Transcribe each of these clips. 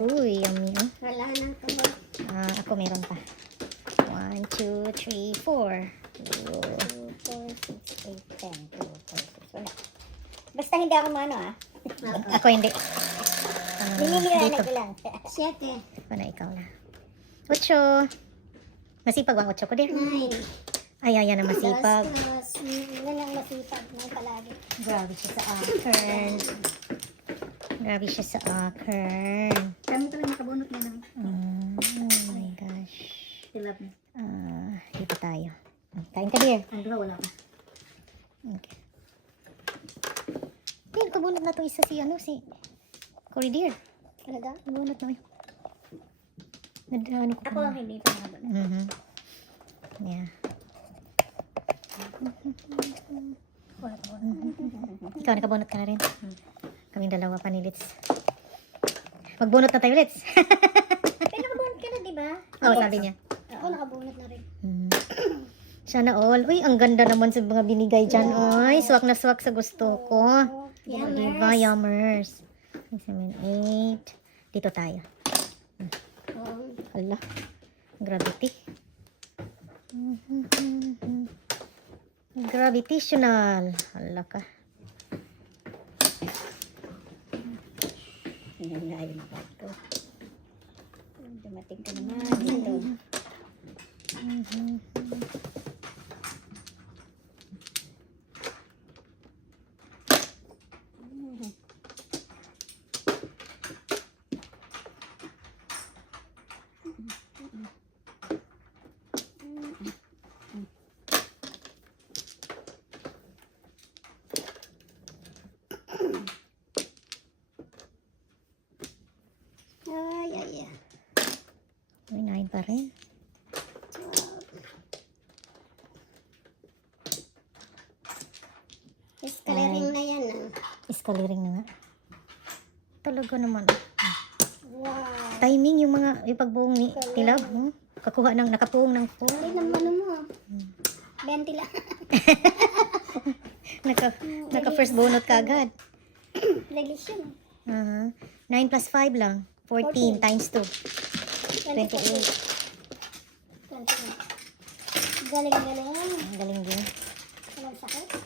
Uy, yummy. Oh. Wala nang kabot. Ako meron pa. 1, 2, 3, 4. 2, 4, 6, 8, 10. 2, 4, 6. Wala. Basta hindi ako mano Ako hindi. Niniliwanag Dito. ko lang. 7, Ikaw na, ikaw na. 8. Masipag bang 8 ko din? 9. Ay, ayan na masipag. Yan ang masipag mo palagi. Grabe siya sa akin. Grabe siya sa akin. Kami talaga nakabunot na lang. Oh my gosh. Tilap na. Dito tayo. Kain ka, dear. Ang dalawa wala pa. Okay. Dear, kabunot na itong isa si Cory, dear. Talaga? Kabunot na yun. Ano ko Ako lang hindi pa nakabunot. Yeah. Ikaw, nakabunot ka na rin. Kaming dalawa pa ni Litz. Magbunot na tayo, Litz. Pero nakabunot ka na, di ba? Oo, sabi niya. Ako nakabunot na rin. Sana all. Uy, ang ganda naman sa mga binigay dyan. Ay, swak na swak sa gusto ko. Diba, yummers. 7, 8. Dito tayo. Hala. Gravity. Gravitational. Hala ka. Yan nga yung bato. Dumating ka naman dito. Ay, ay, ay. Uy, 9 pa rin. Escalaring na yan Escalaring na nga. Talaga naman. Wow. Timing yung pagbuong ni Love. Kakuha ng, nakapuong ng phone. Ay, naman mo. 20 lang. Naka first bunot ka agad. Relisyon. 9 plus 5 lang. 14 times 2. 28. 28. Galing. Ang galing din. Walang sakit.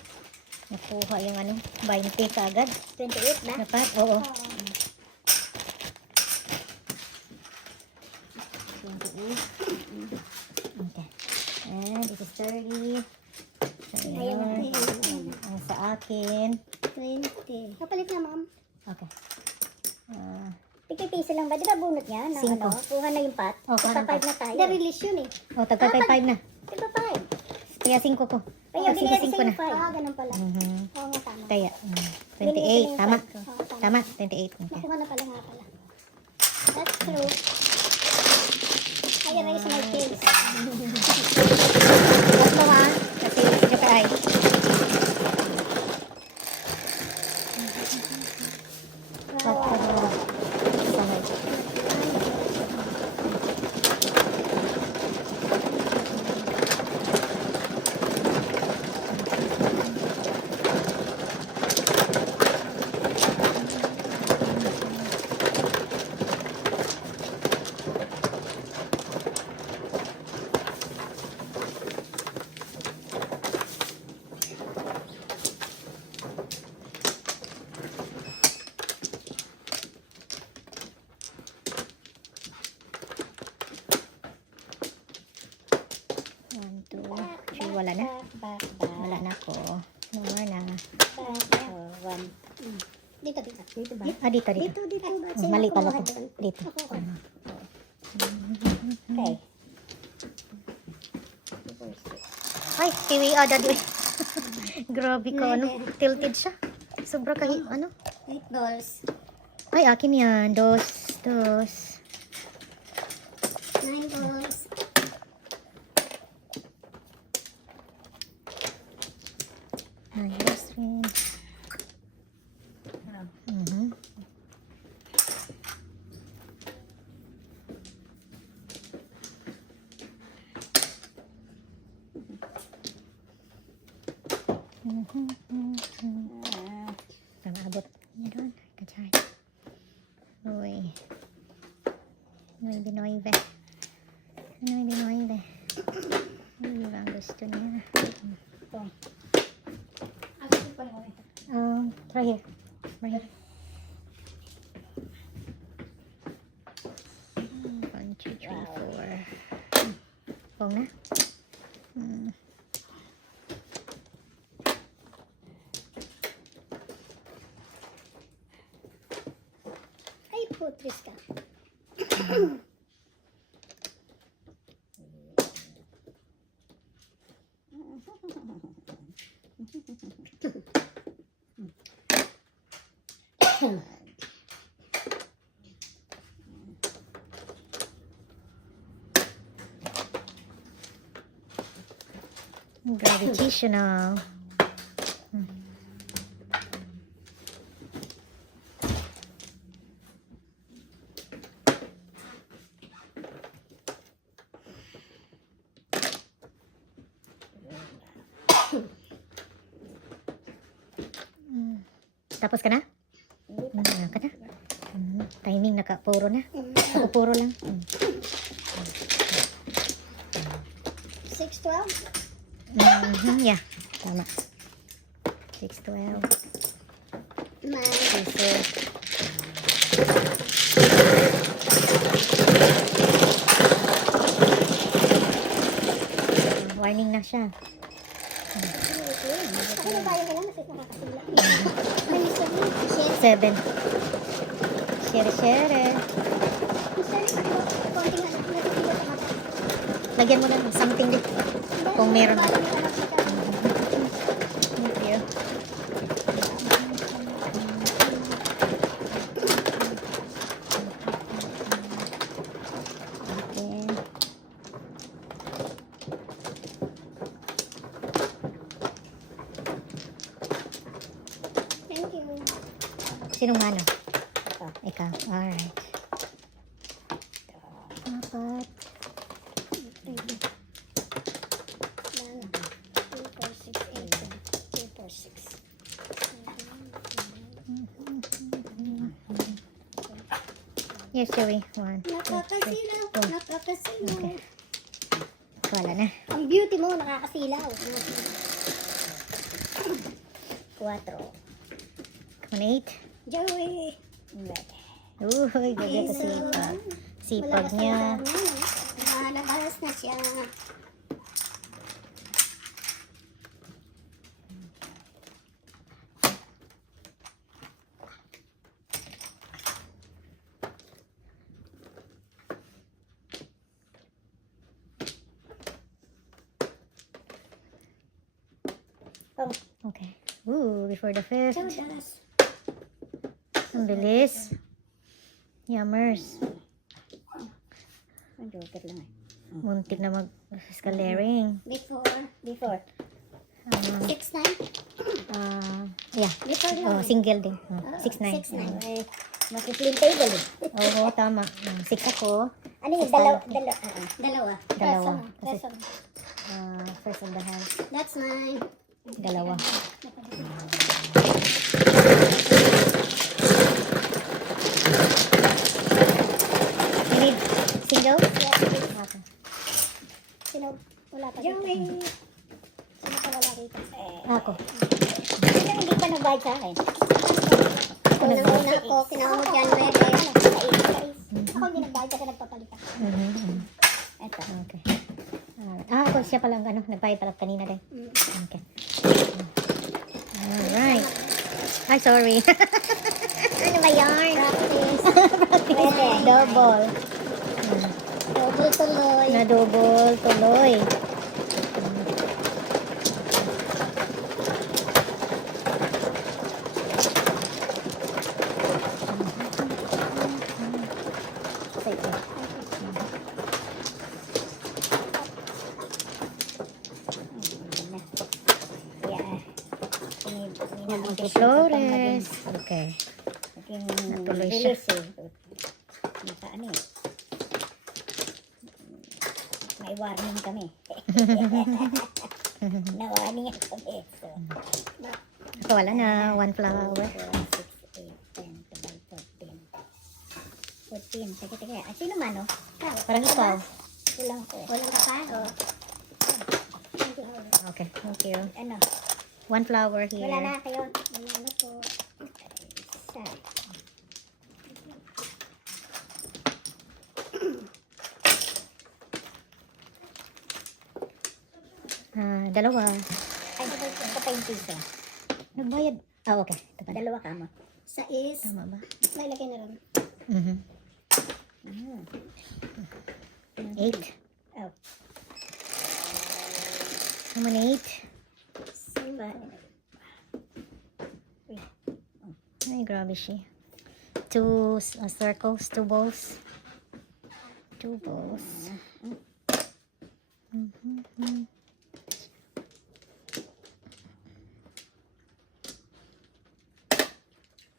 Nakuha yung 20 ka agad. 28 na? Dapat? Oo. 28. Okay. And this is 30. So, Ayaw yun. natin. Ang sa akin. 20. Kapalit na, ma'am. Okay. Piso lang ba? Di ba bunot niya? Na, Cinco. kuha na yung pot. Oh, kuha ng Magpa-5 pot. na tayo. The relisyon eh. Tagka 5 na. Di ba 5? Kaya 5 ko. Kaya Sige, binigay 5 sa'yo na. 5. Ganun pala. Oo nga, tama. Kaya, Binigay 28. sa'yo yung Tama. five ko. Oo, tama. Tama, 28. Okay. Nakuha na pala nga pala. That's true. I erase my face. Huwag mo ha. Kasi medyo ka ay. Wala na. Wala na ako. No more na. Dito. Dito ba? Dito. Dito. Mali pala to. Dito. Okay. Ay, kiwi daddy. Grabe ka, tilted siya. Sobra kahit, 8 balls. Ay, akin yan. 2. 9 balls. Nice rin. Tama, abot niya doon. Kachay. Uy. 9. Ano ba ang gusto niya? Ito. Right here. Right here. 1, 2, 3, 4. Pong na? Ay, putris ka. Gravitational. Tapos ka na? Ano ka na? Timing nakapuro na. Ako puro lang. 612. Yeah, tama. 612. Pieces. Warning na siya. Ako na tayo kailangan kasi nakakasila. Ay, share. 7. Share. Konting anak na ito sa mata. Lagyan mo na ng something dito. Kung meron. Para may anak siya. Thank you. Okay. Thank you. Sinong mano? Ito. Ikaw. Alright. Apat. 2, 4, 6, 8, 7, 2, 4, 6. Yes, Joey. 1, 2, 3. Nakakasilaw. Oh. Nakakasilaw. Okay. Wala na. Ang beauty mo, nakakasilaw. 4. Come on, 8. Joey. Uy, gabi ka sipag. Sipag niya. Nakalas na siya. Okay. Ooh, before the 5th. Jodas. Ang bilis. Yummers. Ang joker lang eh. Muntik na mag-scalaring. Before. 6, 9. Yeah. Before Oh, lang. single din. 6, 9. 6, 9. Maki-clean table eh. Oo, tama. 6 ako. Ano yung Dalawa. Dalawa. Kasi- First of the hand. That's 9. Dalawa. You need single? Okay. Sino? Wala pa. Joey. Sino pa wala rito? Ako. Sino hindi pa nag-bite sa akin? Unang-una ako, kinamot yan, 9. Ako hindi nagbayad kasi nagpapalitan. Ito. Okay. Ako siya pala ang nagbayad pala kanina din. Okay. Alright. Ay, sorry. Ano ba yarn? Pwede. Double. Double tuloy. Na double tuloy. Flores. Okay. Natuloy siya. Bilis eh. Nasa ano eh. May warning kami. Na-warning kami. So, Ako wala na. 1 flower. 4, 6, 8, 10, 12, 13, 14, 14. Sige, sige. Ah, sino man, oh? Parang ikaw. Kulang ko eh. Walang ka? O. Okay, thank you. Ano? 1 flower here. Wala na kayo. Wala na po. Isa. Dalawa. Ay, ito pa yung piso. Nagbayad. Okay. Ito pa. Dalawa ka mo. Sa is, Tama ba? may lagay na rin. Mhm. Mm. 8. Oh. Naman 8. Diba? Ay, grabe siya. 2 circles, 2 balls. 2 balls. Mhm.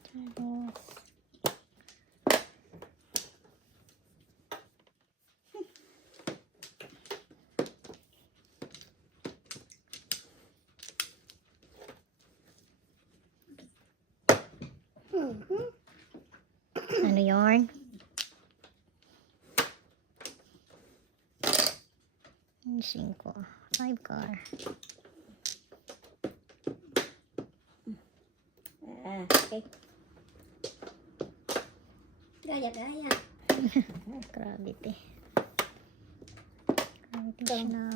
Two balls. Ano yarn? Cinco. 5 car. Ah, okay. Gaya, gaya. Gravity. Gravitational.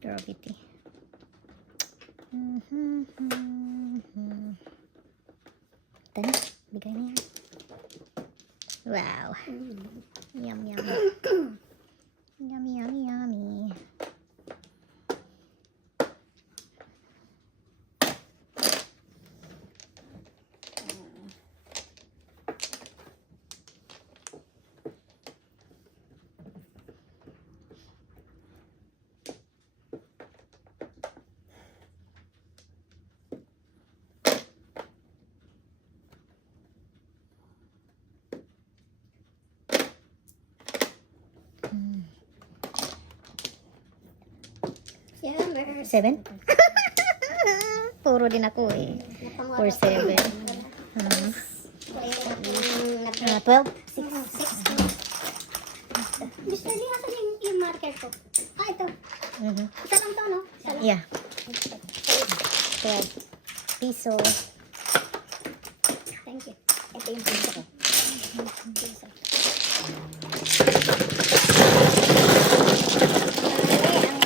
Gravity. Ito na. Bigay na yan. Wow. Yum, yum. Yummy, yummy, yummy. Yummers. 7? Puro din ako eh. Napangwala. 4, 7. Kaya na 12? 6. Gusto niya kasi yung marker ko. Ah, ito. Isa lang to, no? Isa lang. Yeah. 12. Piso. Thank you. Ito yung piso ko. Piso.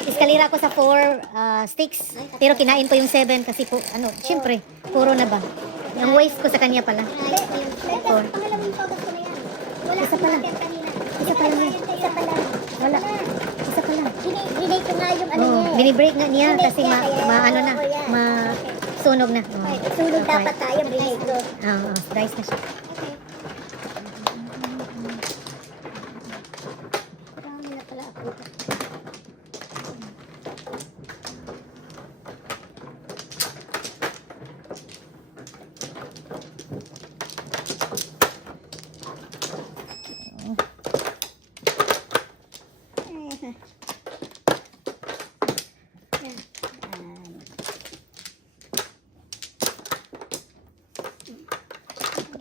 Iskalira ko sa 4 sticks. Pero kinain ko yung 7 kasi po, syempre, puro na ba? Ang waste ko sa kanya pala. Four. Pangalawang pagod ko na yan. Wala Isa akong pala. marker kanina. Isa pala yan. Isa pala. Wala. Isa pa lang. Hinay ko nga yung ano Oh, niya eh. binibreak nga niya Binibreak kasi niya, kaya ano na, oo, yan. sunog na. Oh, Sunod okay. dapat tayo, binay ko. Rice na siya. Okay. Marami na pala ako.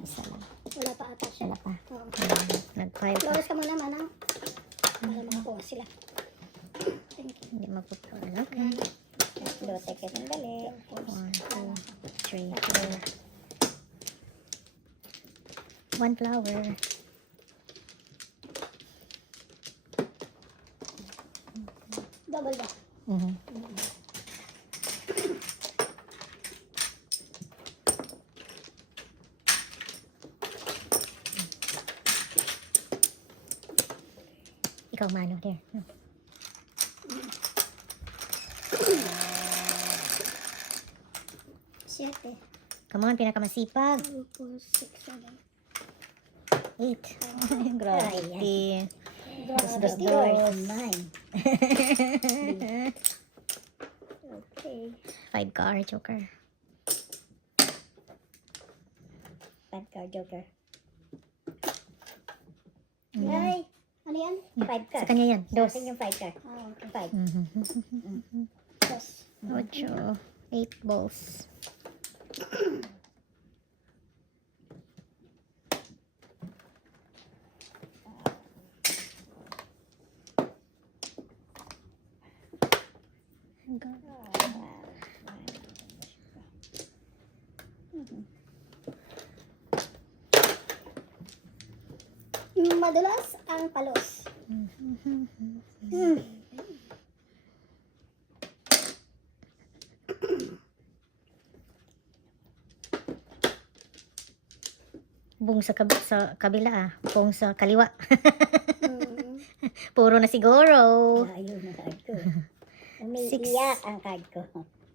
Isa lang. Wala pa ata siya. Wala pa. Oo. Nag-5 pa. Close ka muna, manang. Para makakuha sila. Thank you. Hindi mapupul. Okay. Lote ka sandali. 1, 2, 3, 4. 1 flower. Double ba? Mhm. Ikaw mano there. No. Siyete. Come on, pinakamasipag. 2, 4, 6, 7. 8. Grabe. Dos, dos. yours, mine. Okay. 5 car, joker. Bad card, joker. Ay, ano yan? 5 Sa cards. kanya yan. Sa Dos. akin yung 5 cards. Ah, okay. 5. Dos. 8. 8 balls. Madulas ang palos. Bung sa, sa kabila ah. Bung sa kaliwa. Mm. Puro na siguro. Ayaw na card ko. Six. Umiiyak ang card ko.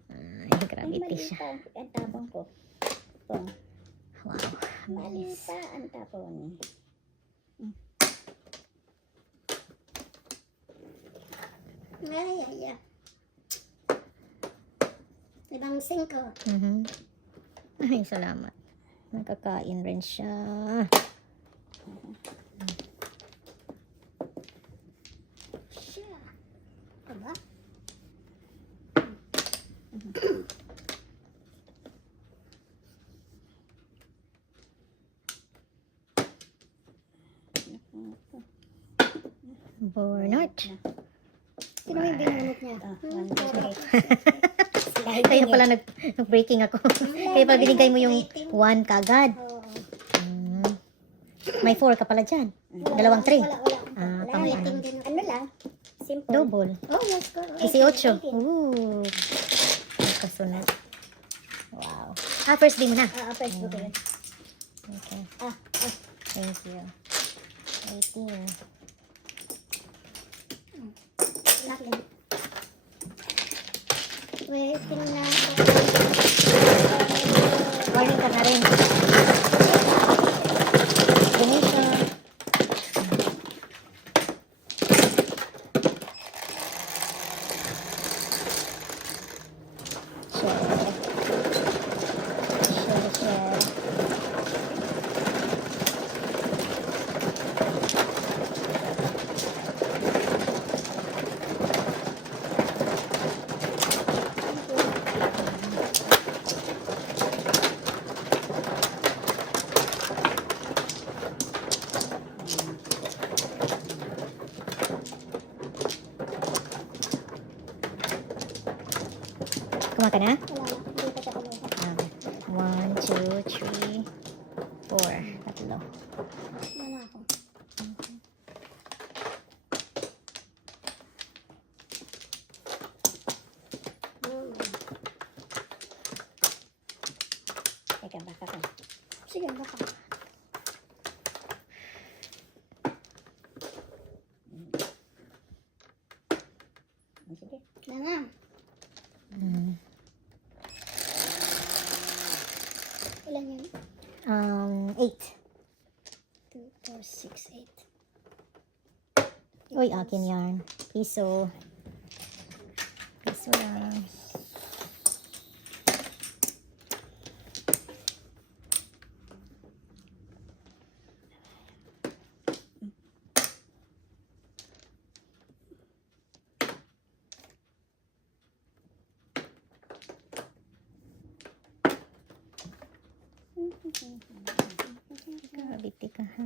Ay, Ay, gravity mali siya. pa ang tapong ko. Ito. Wow. Mali pa ang tapong. Ay, ay, ay. Ibang 5. Mhm. Ay, salamat. Nakakain rin siya. Siya. Aba? Burnot. Sino yung binunot niya? Ah, 1, 2, 3. Kaya pala nag-breaking ako. Kaya pala binigay mo yung 1 kaagad. Oo. Mm. May 4 ka pala dyan. Dalawang 3. Wala, wala. Ah, Wala, pang Rating din. Ano lang? Simple. double. Oh, yes, go. 18. Ooh. Kasunod. Wow. Ah, first day mo na. First book yun. Okay. Ah, Thank you. 18. Natin. Waiting na. Warning ka na rin. Donation. Share. Share, share. Kumain ka na? Wala na. Hindi pa siya kumuha. 1, 2, 3, 4. Tatlo. Wala ako. teka, baka ka. Sige, baka. Sige. Yan na. Mm. Ilan yun? 8. 2, 4, 6, 8. Uy, akin yan. Piso. Piso lang. Kabiti ka ha.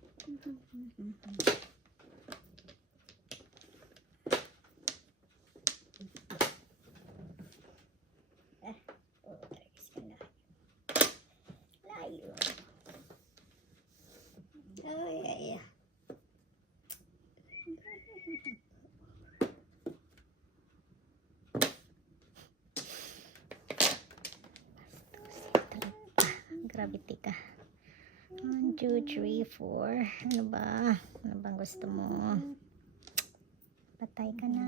Oh, tragis ka na. Layo. Ay, ay, ay. Gravity ka. 1, 2, 3, 4. Ano ba? Ano bang gusto mo? Patay ka na.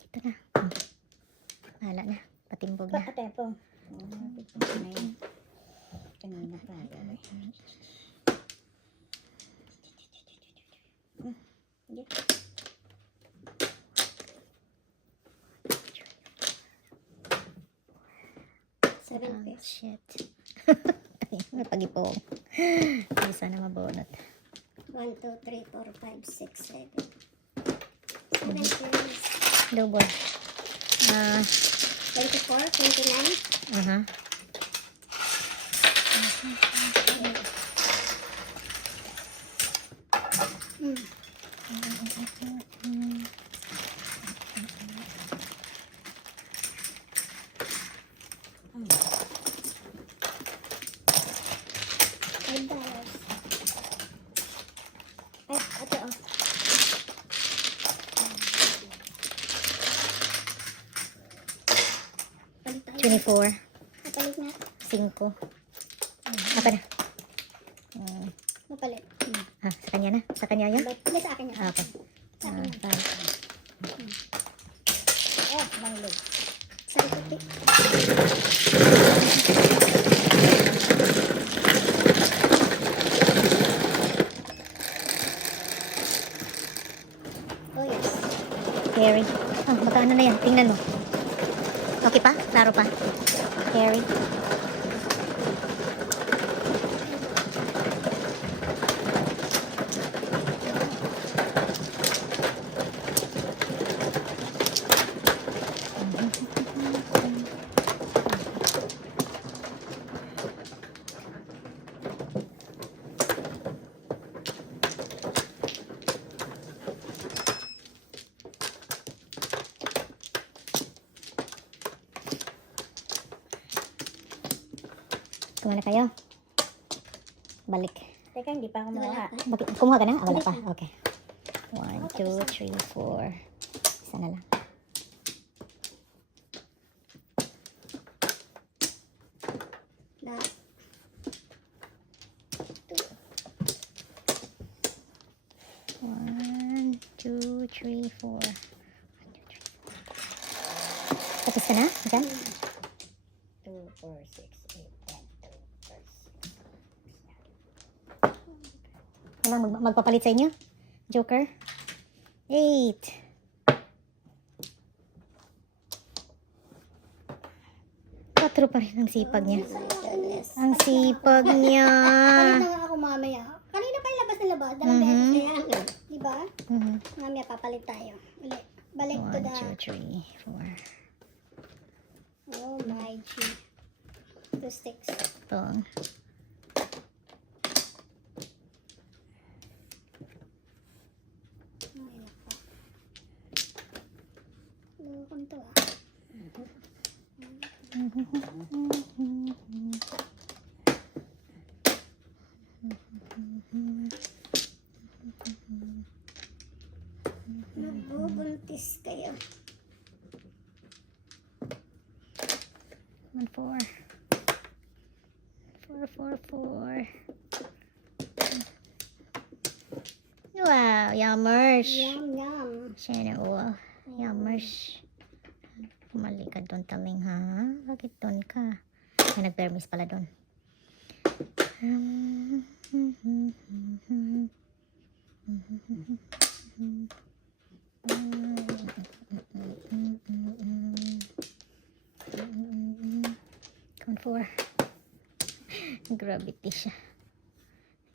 Ito na. Bahala na. Patimbog na. Ate po. Kanina pa. Seven Oh, fish. shit. Napag-ipong. Hindi sana mabunot. 1, 2, 3, 4, 5, 6, 7. 7 fish. Double. 24, 29. Aha. $5. Ay, ate oh. Palit tayo. 24. Mapalit na. 5. Apa na? Mapalit. Sa kanya na? Sa kanya yan? Hindi sa akin yan. Okay. Sa akin yan. 5. Oh, manglog. Sa likod. Oh, yes. Carry. Magkano na yan? Tingnan mo. Okay pa? Klaro pa? Carry. Kumuha na kayo. Balik. Teka, hindi pa ako makuha. Bakit? Kumuha ka na? Wala pa. Okay. 1, 2, 3, 4. Isa na lang. Last. 1, 2, 3, 4. Tapos ka na? Diyan? 2, 4, 6, 8, 10, 12, 13. Walang magpapalit sa inyo? Joker? 8. Patro pa rin ang sipag niya. Goodness. Ang sipag niya. Palit na nga ako mamaya. Kanina pa yung labas na labas. Dalawang beses na yan. Diba? Mhm. Mamaya papalit tayo. Ulit. Balik 1, to the... 2, 3, 4. Oh my G. 2 sticks. Tong. Ay, nako. Lukon to ah. Nabubuntis kayo. 1, 4. 4, 4, 4. Wow, yummers. Yum, yum. Sana all. Yummers. Kumali ka doon, taling ha? Bakit doon ka? May nag-permis pala doon. Count 4. Gravity siya.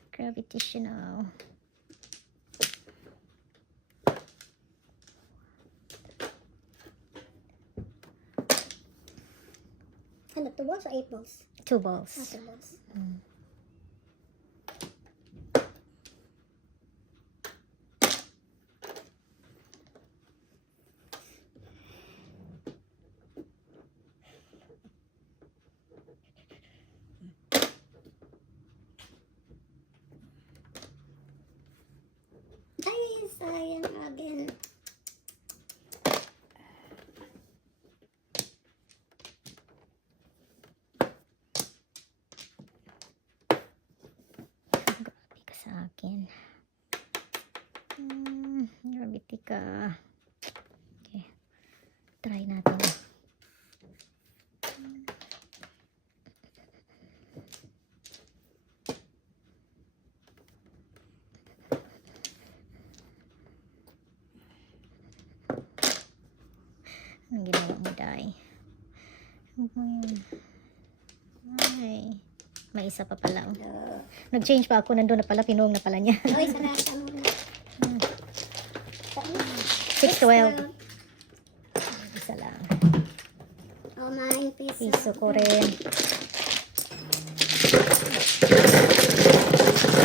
Gravity siya now. Ano, 2 balls o 8 balls? 2 balls. 2 balls. ka. Okay. Try natin. Anong ginawa mo, Day? Huwag mo yun. Ay. May isa pa pala. Oh. Nag-change pa ako. Nandun na pala. Pinuong na pala niya. Oy, sarap mo na. 6.12. Isa lang. Oh, 9 piso. Piso ko rin.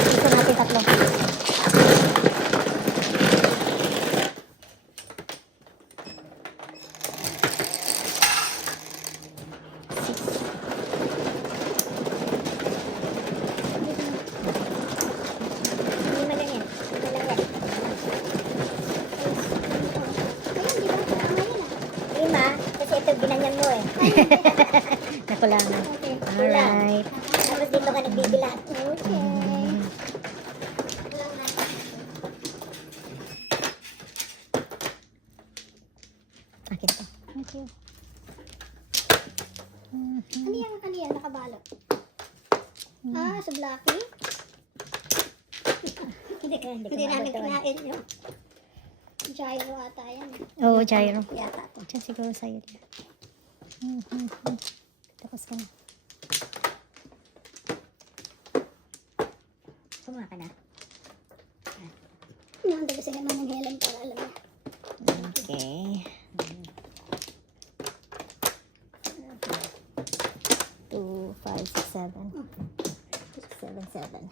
Piso natin tatlo. Hindi man yan. Ito lang yan. Ayun, di ba? Tama yun ah. Lima, kasi ito ginanyan mo eh. Nakulangan. Okay. Alright. Tapos dito ka nagbibilang. Okay. Akin to. Thank you. Ano yung kanina nakabalot? Ah, sublaki? Hindi ka Hindi namin mabatuan. kinain yun. Gyro ata yan. Oo, gyro. Yata to. Diyan siguro sa'yo. Tapos ka na. Kumuha ka na. Nanda kasi naman ng Helen para alam mo. Okay. 2, 5, 6, 7. 7, 7.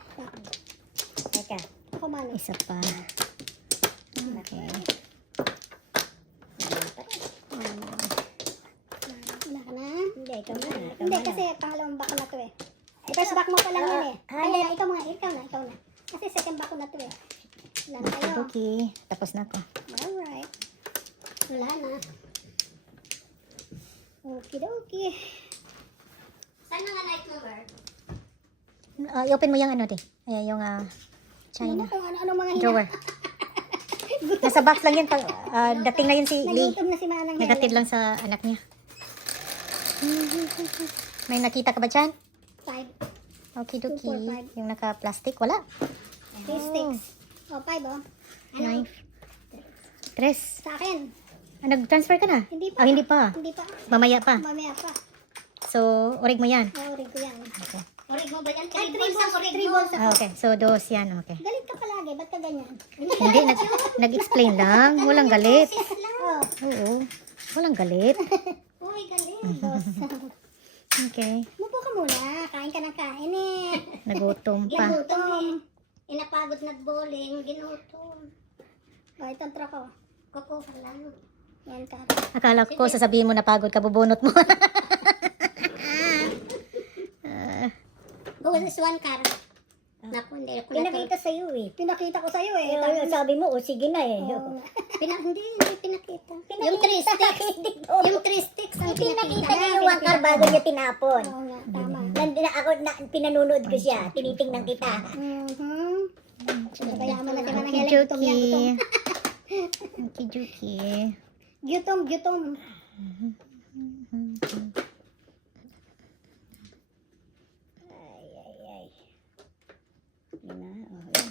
Teka. Ako man. Isa pa. Okay. Wala ka na? Hindi, ikaw na. Ikaw Hindi, na. kasi pangalawang back na to eh. First back mo pa lang yun eh. Kaya ikaw na, ikaw na. Kasi second back ko na to eh. Wala na kayo. Okay. Tapos na ako. Alright. Wala na. Okay. Saan mga night number? I-open mo yung ano, di. Ayan, yung China. Ano kung ano mga hina. Drawer. Nasa box lang yun. Dating na yun si Lee. Nagutom na si Manang Nagatid Helen. lang sa anak niya. May nakita ka ba dyan? 5. Okay, 2, 4, 5. Yung naka-plastic, wala. 3 sticks. Oh, 5 oh. Ano? Knife. Tres. Sa akin. Nag-transfer ka na? Hindi pa. Hindi pa. Hindi pa. Mamaya pa. Mamaya pa. So, orig mo yan. Orig ko yan. Okay. Orig mo ba yan? Ay, 3 balls ang orig mo. Okay. So, dos yan. Okay. Galit ka palagi. Ba't ka ganyan? Hindi, nag-explain lang. Walang galit. Sis lang. Oh. Oo. Walang galit. Uy, galit. Boss. Okay. Mupo ka muna. Kain ka ng kain eh. Nagutom pa. Ginutom. Inapagod nag-bowling. Ginutom. O, itong truck ko. Kukuha lang. Yan ka. Akala ko sasabihin mo na pagod ka, bubunot mo. Go is one car. Naku, hindi ko na to. Pinakita sa'yo eh. Pinakita ko sa'yo eh. Eh, sabi mo, sige na eh. Oo. Hindi pinakita. Yung 3 sticks. Yung 3 sticks ang pinakita. Pinakita niya yung one car bago niya tinapon. Oo nga, tama. Pinanunood ko siya. Tinitingnan kita. Kaya mo na si Manang Okay, Helen. Gutom yan, gutom. Okay, Juki. Gutom. Ay. Yun na. Oh, yun.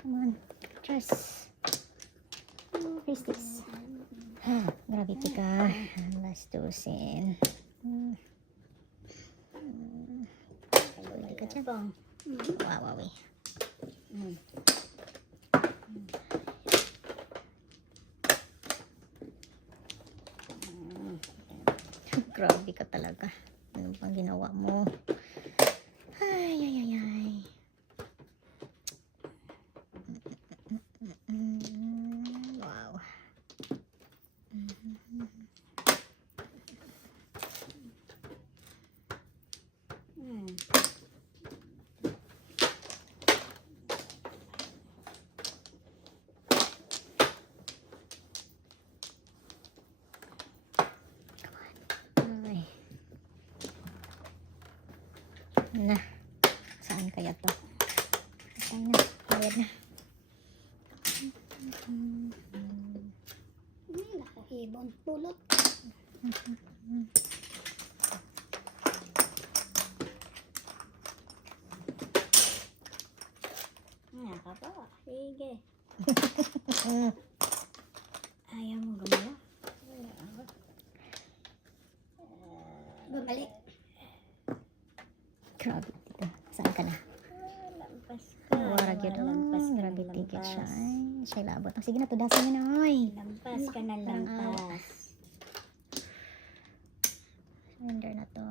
Come on. Just. Sticks. Gravity ka. Last dosin. Pwede ka dyan. Wow. Grabe ka talaga. Ano bang ginawa mo? Ay. Wow. Ay. Na. Saan kaya to? na. Naku, ibon. Pulot. Ka pa. Sige. Ayaw mo gumawa? Babalik. Grabe dito. Saan ka na? Lampas ka. Warag yun. Lampas ka Grabe ng tigil siya. lampas. Ay, siya labot. Sige na, tudasan mo na, oy. Lampas ka ng lampas. Surrender na to.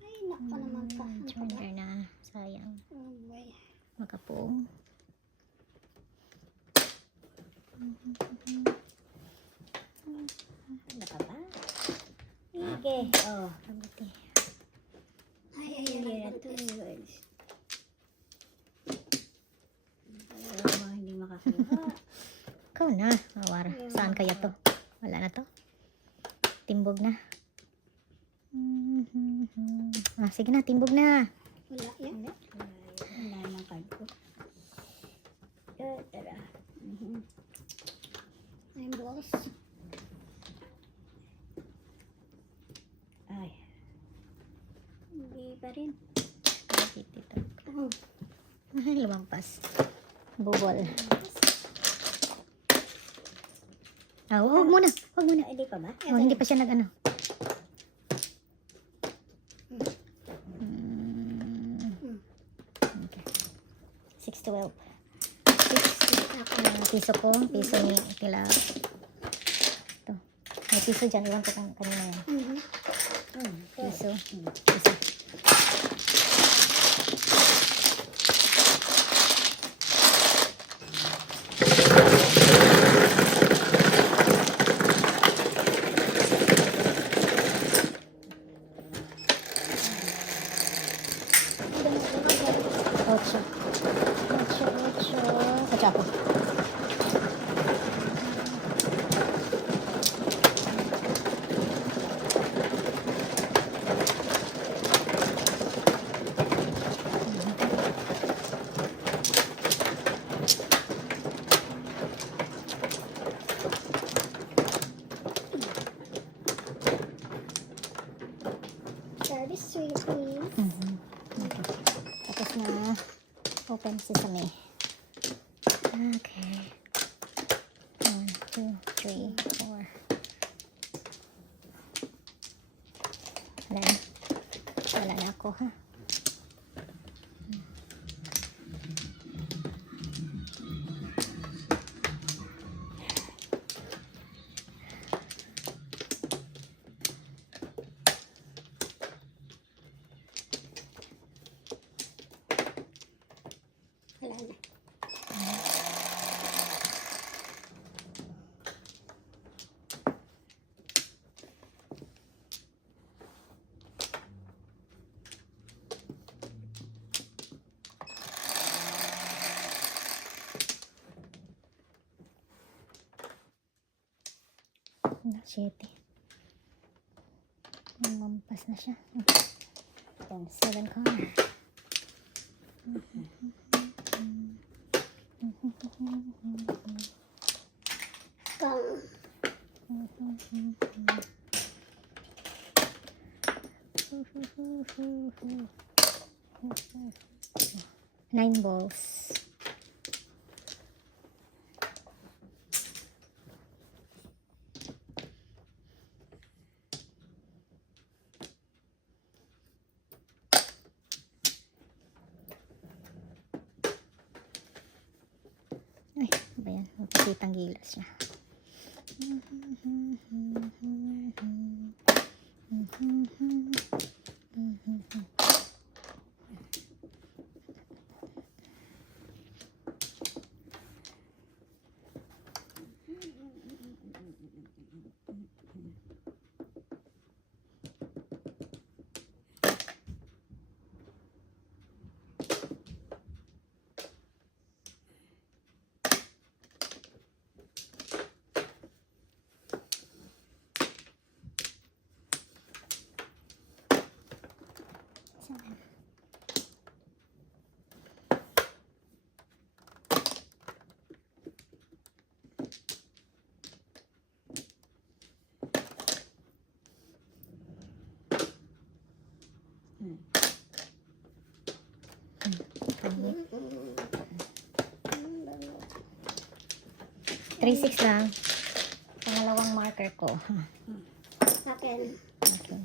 Ay, naku naman ka. Surrender na. Sayang. Oh, boy. Makapong. Ano ka ba? Sige. Oh. Kabuti. Ay, ay, Hindi ay. na to. Ayaw mo, hindi makakuha. Ikaw na. Awar. Saan kaya to? Wala na to. Timbog na. Sige na, timbog na. Wala yan. Wala nang card ko. Tara. Ay, boss. Ay. Hindi pa rin. Dito. Oh, Lumampas. Bubol. Huwag muna. Huwag muna. Hindi pa ba? Oh, hindi pa siya nag-ano. Okay. 6-12. 6. Piso ko. Piso ni Tila. Ito. May piso dyan. Iwan ko kung kanina yan. Piso. Piso. Ocho. Kachako. service sweet, please. Okay. Tapos na open sesame. Okay. 1, 2, 3, 4. Wala na. Wala na ako, ha? Wala na. Na, 7. Mampas na siya. 7 ka. Pang. 9 balls. Ay, ano ba yan? Magpakitang gilas siya. 3-6 lang. Pangalawang marker ko. Akin. Okay.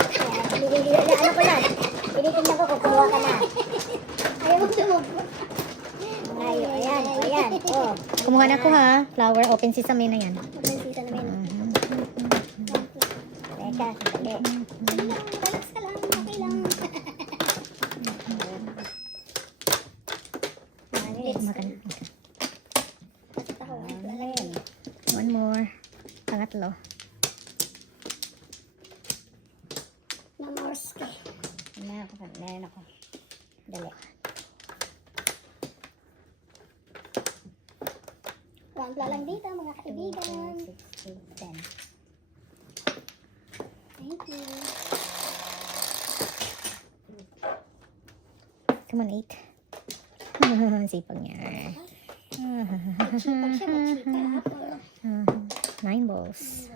Ano ko yan? Tinitingnan ko kung kumuha ka na. Ayaw mo sumubok. Ayan. Oh. Kumuha na ko ha. Flower, open sesame na yan. Open season namin. Teka, sandali. Sige lang, relax ka lang. Okay lang. Kumuha ka na. Ako, Ayan. One more. Pangatlo. Namorske. Meron ako. Dali. 1 lang dito, mga kaibigan. 2, 4, 6, 8, 10. Thank you. Come on, 8. Sipag niya. Magsipag siya, magsika. 9 balls.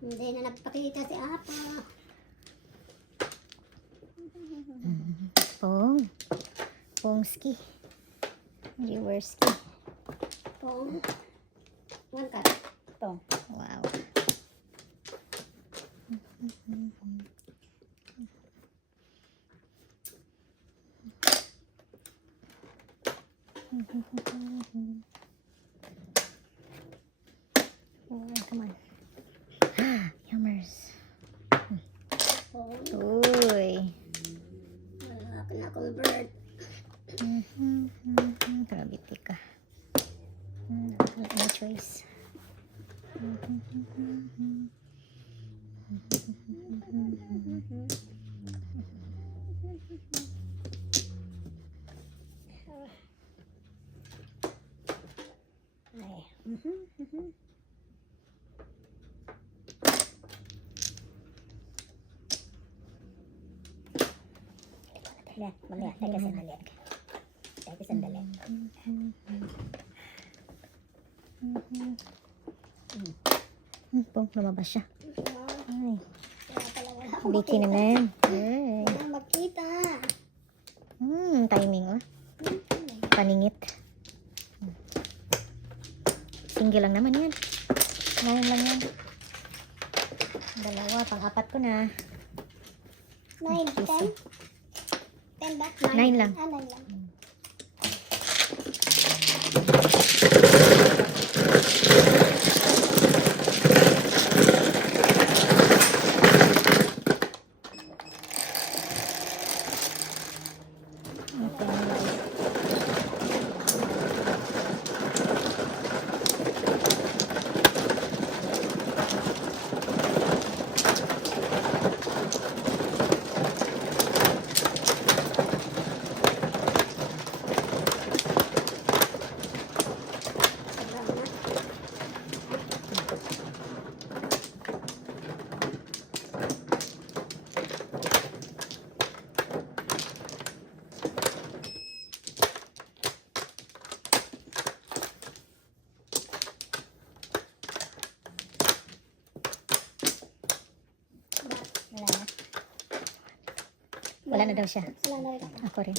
Hindi na nagpakita si Apa. Pongski. Viewerski. Pong. 1 card. Ito. Wow. Oh, come on. Yummers. Pong. Uy. Wala ka na akong bird. Grabe ka. No choice. Ay. Mamaya. Teka, sandali. Pong, lumabas siya. Ay, Kaya pala wala akong Vicky makita. naman. Ay. Wala magkita. Timing oh. Paningit. Single lang naman yan. Ngayon lang yan. Dalawa, pang-apat ko na. 9, 10? 10 ba? 9 lang. 9 lang. Wala na daw siya. Wala na rin ako. Ako rin.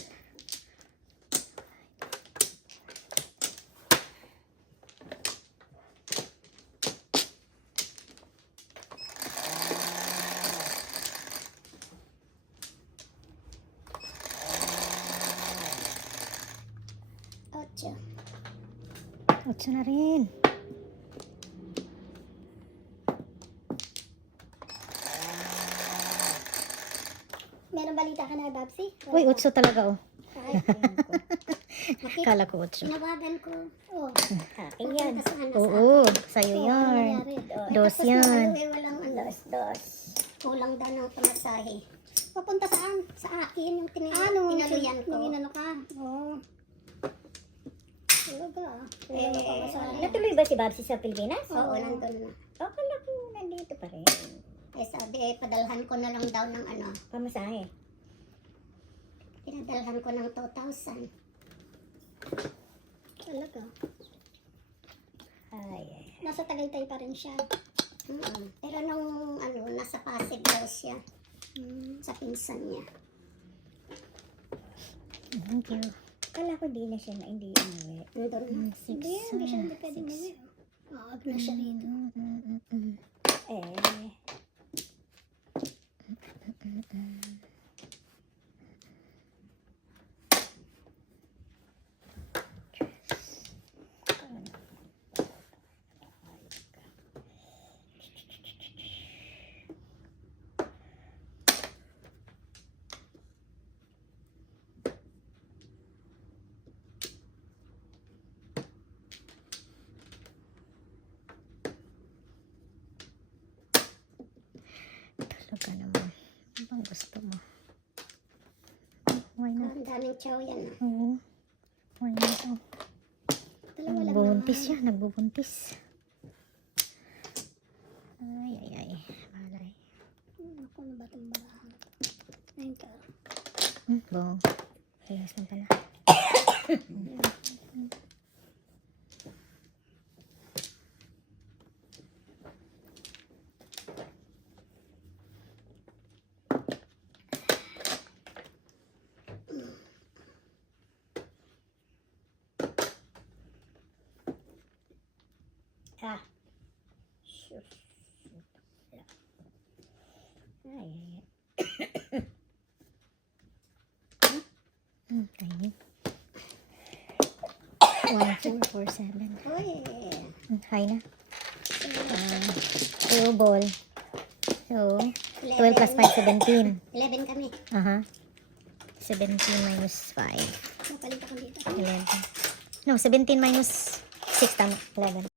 Ocho. 8 na rin. Meron balita ka na, Babsi? Uy, 8 talaga oh. Ay, makita. Kala ko 8. Sinabagan ko. Oh, Akin yan. pupunta sa anas. Oo, sa'yo Oh, ano yan. nangyari? Dos Tapos yan. yung ano, walang ano, Dos. kulang daw ng pamasahe. Papunta saan? Sa akin, yung Ano? tinaluyan ko. Nung inano ka? Oo. Oh. Talaga ah. Wala na pamasahe. Natuloy ba si Babsi sa Pilipinas? Oo, nandun na. Akala ko nandito pa rin. Eh sabi, padalhan ko na lang daw ng ano. Pamasahe. Pinadalhan ko ng 2,000. Talaga. Ay. Nasa Tagaytay pa rin siya. Pero nung ano, nasa Pasig daw siya. Sa pinsan niya. Thank you. Akala ko di na siya na hindi umuwi. Nandun na. Six, Hindi siya hindi pwede muli. Wag na siya rito. Eh. Tulog ka naman. Ano bang gusto mo? Why not? Ang daming chow yan. Oo. Why not? Oh. Dalawa lang Nagbubuntis naman. siya. Nagbubuntis. Ay, ay, ay. Malay. Ako na ba itong barahan? Ayun ka. Bong. Ayos na pala. Ah. Sus. Ay, ay, ay. Kainin. 1447. Uy. Hi na. So, ball. So, 12 plus 5, 17. 11 kami. Aha. 17 minus 5. Napalit ako dito. 11. No, 17 minus 6, tama. 11.